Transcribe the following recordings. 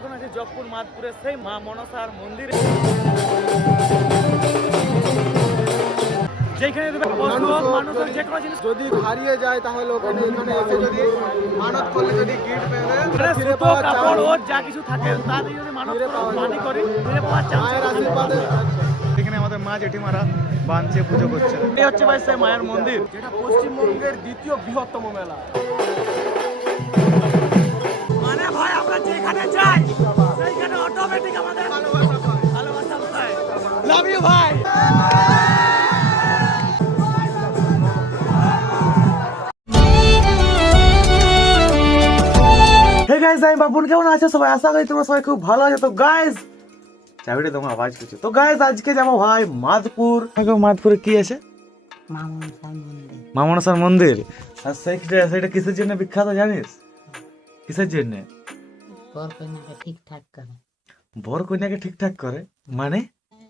এখন আছি জগপুর মাদপুরের সেই মা মনসার মন্দিরে, যেখানে মানুষের যে কোনো জিনিস যদি হারিয়ে যায় তাহলে ওখানে এখানে এসে যদি মানত করলে যদি গিফট পেবে ফিরে পাওয়ার কাপড় চান্স, ওর যা কিছু থাকে তা দিয়ে যদি মানি করি ফিরে পাওয়ার চান্স। মায়ের আশীর্বাদে। এখানে আমাদের মা জেঠিমারা বাঁধছে পুজো করছে। এই হচ্ছে ভাই সেই মায়ের মন্দির, যেটা পশ্চিমবঙ্গের দ্বিতীয় বৃহত্তম মেলা। মানে ভাই আমরা যেখানে যাই সেইখানে অটোমেটিক আমাদের ভালোবাসা পায়। লাভ ইউ ভাই। হে গাইস, আমি বাবুন, কেমন আছো সবাই? আশা করি তোমরা সবাই খুব ভালো আছো। তো গাইস চাবিটা তোমার আওয়াজ করছে। তো গাইস আজকে যাবো ভাই মাদপুর। মাদপুরে কি আছে? মা মনসার মন্দির। আর সেইটা কিসের জন্য বিখ্যাত জানিস? কিসের জন্য? বর কন্যাকে ঠিকঠাক করে মানে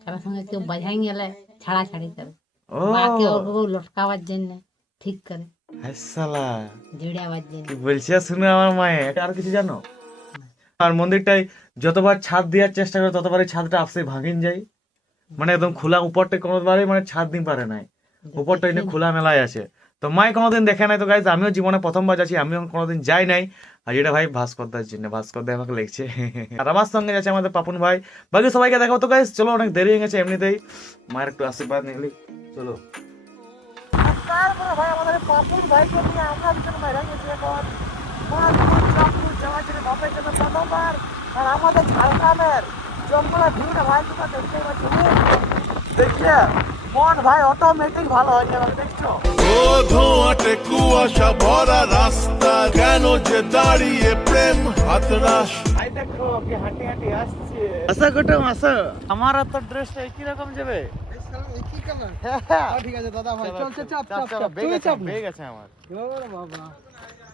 কারোর সঙ্গে কেউ বাজাই গেলে ছাড়াছাড়ি করে, ও মাকে ওর লটকাবার জন্য ঠিক করে, হাসালা জুড়াবার জন্য। কি বলছে শুনে আমার মায়ে। আর কিছু জানো? আর মন্দিরটাই যতবার ছাদ দেওয়ার চেষ্টা করে ততবারই ছাদটা আপসে ভাঙিন যায়। মানে একদম খোলা উপরটা কোনোবারই মানে ছাদ দিন পারে নাই, উপরটা এনে খোলা মেলায় আছে। তো মাই কোনোদিন দেখে নাই। তো গাইজ আমিও জীবনে প্রথমবার যাচ্ছি, আমিও কোনোদিন যাই নাই। আর এটা ভাই ভাস্করদার জন্য, ভাস্করদা আমাকে লিখছে। আর আমার সঙ্গে যাচ্ছে আমাদের পাপুন ভাই। বাকি সবাইকে দেখাবো। তো গাইজ চলো, অনেক দেরি হয়ে গেছে এমনিতেই, মায়ের একটু আশীর্বাদ নিলি। চলো। তারপরে ভাই আমাদের পাপুন ভাইকে নিয়ে আমরা পিছনে বাইরে গেছি এখন যাওয়ার জন্য বাপের জন্য প্রথমবার। আর আমাদের ঝাড়গ্রামের জঙ্গলা ভিড়টা ভাই তোমরা দেখতেই পাচ্ছ, দেখলে মন ভাই অটোমেটিক ভালো হয়ে যাবে। দেখছো ধোঁয়াটে কুয়াশা ভরা রাস্তা, কেন যে দাঁড়িয়ে প্রেম হাতরাস। ভাই দেখো কি হাঁটি হাঁটি আসছে। আসা কুটুম আসো। আমার তো ড্রেসটা একই রকম যাবে। কি কালার? হ্যাঁ ঠিক আছে দাদা ভাই, চল চল চাপ চাপ চাপ চাপ বেগ তুই আছে, চাপ না। বেগ আছে আমার। ওরে বাবা,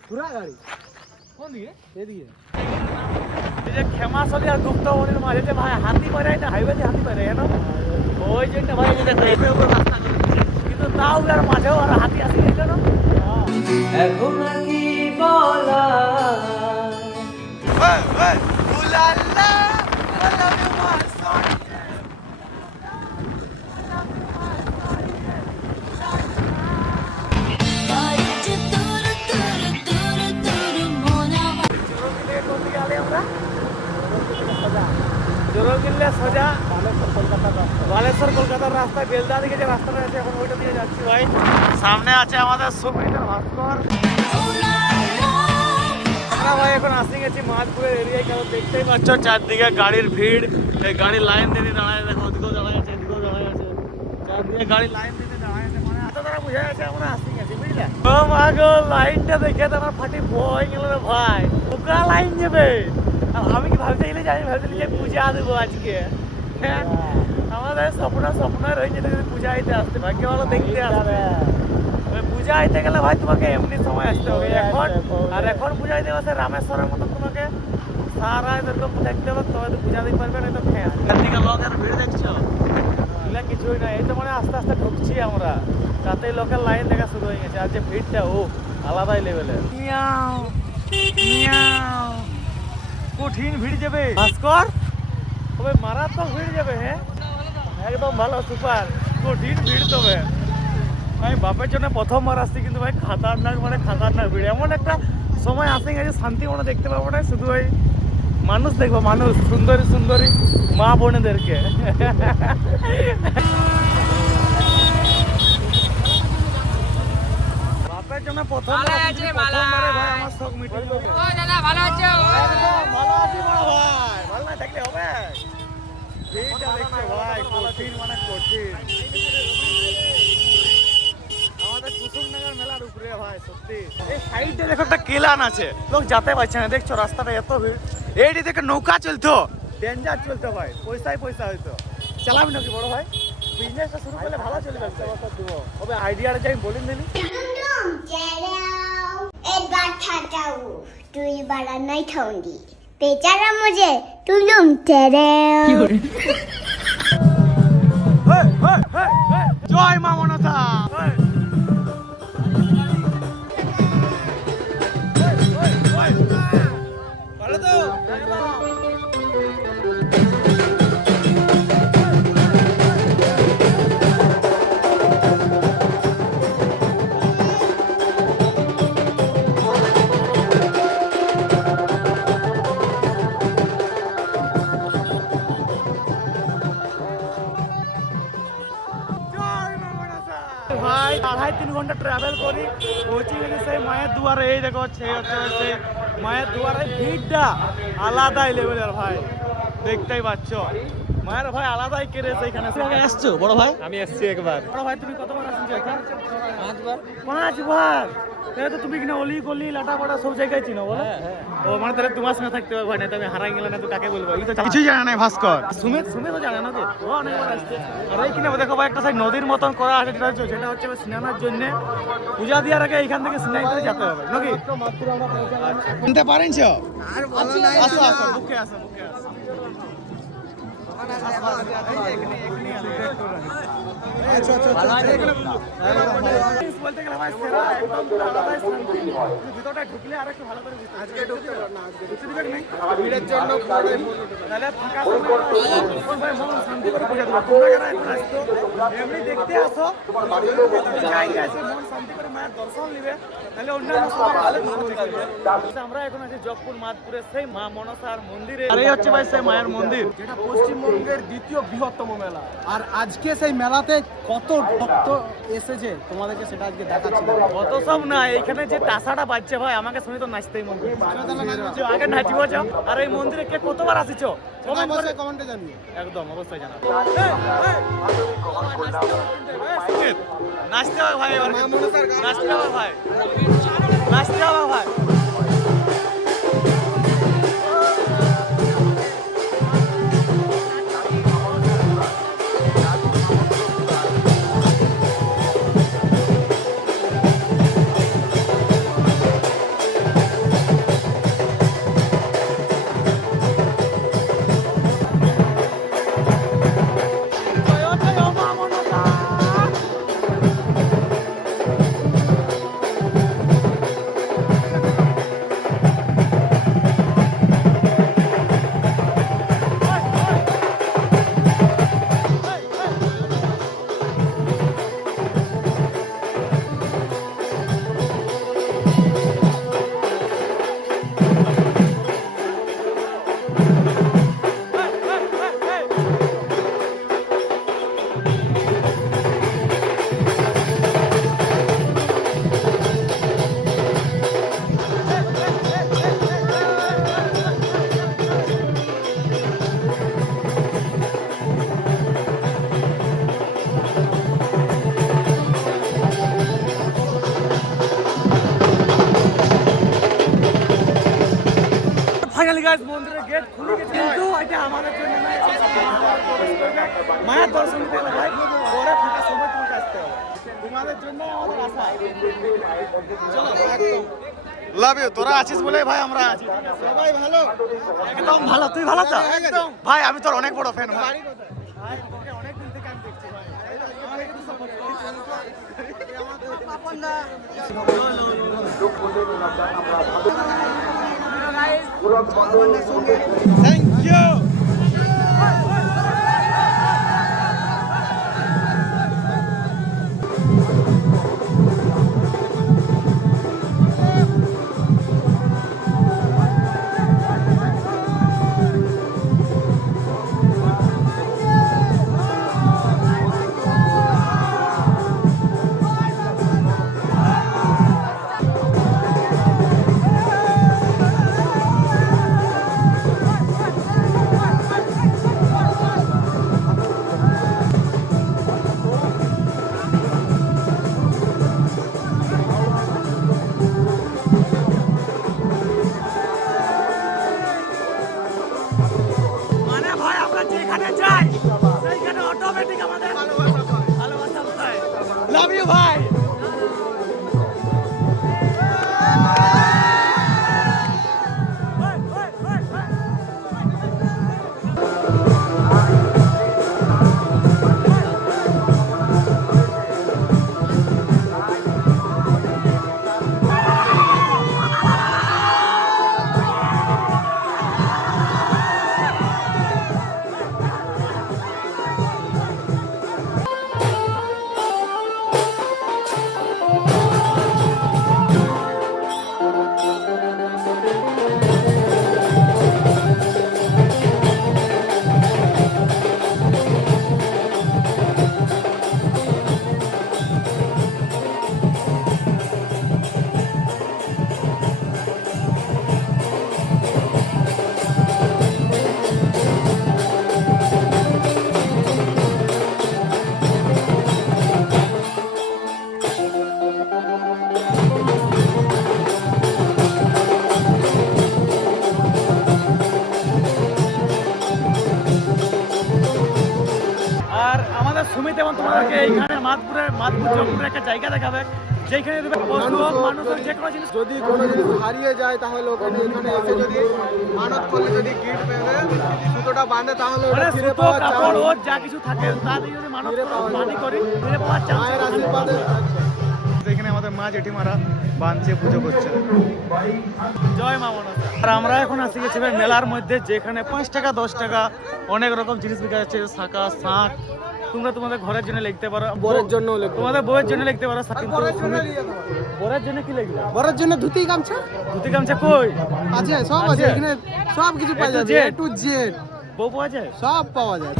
পুরা গাড়ি কোন দিকে? এদিকে। এই যে ক্ষমাশলী আর গুপ্তমনির মাঝে যে ভাই হাতি পারাই না, হাইওয়ে হাতি পারাই না, ওই জন্য ভাই এই যে দেখো এর উপর রাস্তা করে দিচ্ছে। কিন্তু তাও আর মাঝেও আর হাতি আসি গেছে না। এখন কি বলা উলালা বললাম মার সরি। জোরগিল্লে সোজা বালেশ্বর কলকাতার রাস্তায় বেলদা দিকে যে রাস্তাটা আছে এখন ওইটা দিয়ে যাচ্ছি ভাই। সামনে আছে আমাদের সুমিটার ভাস্কর। আমরা ভাই এখন আসি গেছি মাদপুরের এরিয়ায়। কেন দেখতেই পাচ্ছ চারদিকে গাড়ির ভিড়, এই গাড়ির লাইন দিয়ে দাঁড়ায়, দেখো ওদিকেও দাঁড়ায় আছে, এদিকেও দাঁড়ায় আছে, চারদিকে গাড়ির লাইন দিয়ে দাঁড়ায় আছে। মানে এত দ্বারা বুঝা যাচ্ছে আমরা আসি গেছি, বুঝলে? ও মা গো, লাইনটা দেখে তো আমার ফাটি ভয় গেল রে ভাই। ওকা লাইন যাবে। আর আমি কি ভাবছিলি যে, আমি ভাবছিলি যে পূজা দেবো আজকে। হ্যাঁ আমাদের স্বপ্ন রয়েছে পূজা দিতে আসতে, ভাগ্য ভালো দেখতে আসবে। পূজা দিতে গেলে ভাই তোমাকে এমনি সময় আসতে হবে এখন। আর এখন পূজা দিতে আসে রামেশ্বরের মতো তোমাকে সারা এরকম দেখতে হবে, তবে তো পূজা দিতে পারবে না। তো দিকে লোকের ভিড় দেখছো, এগুলা কিছুই না। এই তো মানে আস্তে আস্তে ঢুকছি আমরা, তাতেই লোকের লাইন দেখা শুরু হয়ে গেছে। আর যে ভিড়টা ও আলাদাই লেভেলের। কঠিন ভিড় যাবে ভাস্কর, তবে মারাত্মক ভিড় যাবে। হ্যাঁ একদম ভালো, সুপার কঠিন ভিড়। তবে আমি বাপের জন্য প্রথমবার আসছি, কিন্তু ভাই খাতারনাক মানে খাতারনাক ভিড়। এমন একটা সময় আসে গেছে শান্তি মনে দেখতে পাবো না, শুধু ওই মানুষ দেখবো, মানুষ সুন্দরী সুন্দরী মা বোনেদেরকে। বাপের জন্য প্রথমবারে ভাই আমার শখ মিটে যাবে। ভালো আছি বড় ভাই, ভালো না থাকলে হবে। ভিড়টা দেখছো ভাই, কঠিন মানে কঠিন। আমাদের কুসুমনগর মেলার উপরে ভাই সত্যি। এই সাইডে দেখো একটা কেলান আছে, লোক যেতে পারছে না। দেখছো রাস্তাটা এত ভিড়। এইটি থেকে নৌকা চলতো, ডেঞ্জার চলতো ভাই, পয়সায় পয়সা হইতো। চালাবি নাকি বড় ভাই? বিজনেসটা শুরু করলে ভালো চলবে। তবে আইডিয়াটা যাই বলিন দিনি। एक बात खाता हूँ, तू ये बड़ा नहीं खाऊंगी। बेचारा मुझे तुम तेरे। জয় মা মনসা। ভালো তো? 3.5 ঘন্টা ট্রাভেল করি, পৌঁছে গেছি সেই মায়ের দুয়ারে। এই দেখো সেই হচ্ছে সেই মায়ের দুয়ারে, ভিড়টা আলাদাই লেভেলের ভাই, দেখতেই পাচ্ছ। মায়ের ভাই আলাদাই কেড়েছে এখানে। আসছো বড় ভাই? আমি এসছি একবার। বড় ভাই তুমি কতবার আসছো এখানে? 5 বার। 5 বার? তাহলে তো তুমি কিনা অলি গলি লাটা পাটা সব জায়গায় চিনো বলো? ও মানে তাহলে তোমার সঙ্গে থাকতে হবে ভাই, না তুমি হারাই গেলে না তো কাকে বলবো? এই তো কিছুই জানে না ভাস্কর। সুমিত তো জানে না তো, ও অনেকবার আসছে। আর এই কিনা দেখো ভাই একটা সাইড নদীর মতন করা আছে, যেটা হচ্ছে স্নানের জন্য। পূজা দেওয়ার আগে এইখান থেকে স্নান করে যেতে হবে নাকি? শুনতে পারেন ছো? আর বলো না, আসো আসো, মুখে আসো মুখে আসো। বলতে গেলে ভাই সেরা একদম আলাদাই শান্তি। ভিতরটা ঢুকলে আর একটু ভালো করে বুঝতে আজকে ঢুকতে পারো না, আজকে ঢুকতে দিবেন নাই? ভিড়ের জন্য পুরোটাই বন্ধ। তাহলে ফাঁকা সময় ভাই মন শান্তি করে পূজা দেবো। তোমরা যারা এখন আসতো এমনি দেখতে আসো, জায়গায় আসে মন শান্তি করে মায়ের দর্শন নিবে, তাহলে অন্যান্য সবাই ভালো ভালো দেখবে। আমরা এখন আছি জগপুর মাদপুরের সেই মা মনসার মন্দিরে। আর এই হচ্ছে ভাই সেই মায়ের মন্দির, যেটা পশ্চিমবঙ্গের দ্বিতীয় বৃহত্তম মেলা। আর আজকে সেই মেলাতে কত ভক্ত এসেছে তোমাদেরকে সেটা আজকে দেখাচ্ছি। কত সব না, এখানে যে টাসাটা বাজছে ভাই আমাকে শুনে তো নাচতেই মন করছে। আগে নাচিব যাও। আর এই মন্দিরে কে কতবার আসিছো কমেন্ট করে কমেন্টে জানিয়ে একদম অবশ্যই জানাবো। নাচতে হবে ভাই, এবার নাচতে হবে ভাই, নাচতে হবে ভাই। ফাইনালি গাইস মন্দিরের গেট খুলে গেছে, কিন্তু এটা আমাদের জন্য না, এটা প্রবেশ করবে মায়ের দর্শন দিতে হলে ভাই পরে ফাঁকা সময় তোমাকে আসতে হবে। তোমাদের জন্য আমাদের আশা। চলো একদম লাভ ইউ, তোরা আছিস বলে ভাই আমরা আছি। সবাই ভালো, একদম ভালো, তুই ভালো তো? একদম ভাই আমি তোর অনেক বড় ফ্যান ভাই। বাড়ি কোথায়? ভাই তোকে অনেক দিন থেকে আমি দেখছি ভাই। আমাকে একটু support কর। Thank you. মানে ভাই আমরা যেখানে যাই সেইখানে অটোমেটিক আমাদের ভালোবাসা পায়। লাভ ইউ ভাই। তেমন তোমাদেরকে এইখানে মাদপুর জঙ্গলের একটা জায়গা দেখাবে, যেখানে দেখবে পশু হোক, মানুষ হোক, যে কোনো জিনিস যদি কোনো জিনিস হারিয়ে যায় তাহলে ওখানে এখানে এসে যদি মানত করলে যদি গিট বেঁধে সুতোটা বাঁধে তাহলে ওটা মানে ফিরে সুতো পাওয়ার কাপড় চান্স ওর যা কিছু থাকে তা দিয়ে যদি মানুষ মানি করি ফিরে পাওয়ার মায়ের আশীর্বাদে। এখানে আমাদের মা জেঠিমারা বাঁধছে, পুজো করছে। জয় মা মনসা। আর আমরা এখন আসি গেছি ভাই মেলার মধ্যে, যেখানে 5 টাকা 10 টাকা অনেক রকম জিনিস বিক্রি যাচ্ছে, শাঁখা শাঁখ। তোমরা তোমাদের ঘরের জন্য লিখতে পারো, বরের জন্য তোমাদের বউয়ের জন্য লিখতে পারো। কিন্তু বরের জন্য নিয়ে যাবো। বরের জন্য কি লিখবে? বরের জন্য ধুতি গামছা ধুতি গামছা কই আছে, সব আছে আছে? এখানে, সব কিছু পাওয়া A to যাবে, Z? A to Z বউ পাওয়া যায়? সব পাওয়া যায়।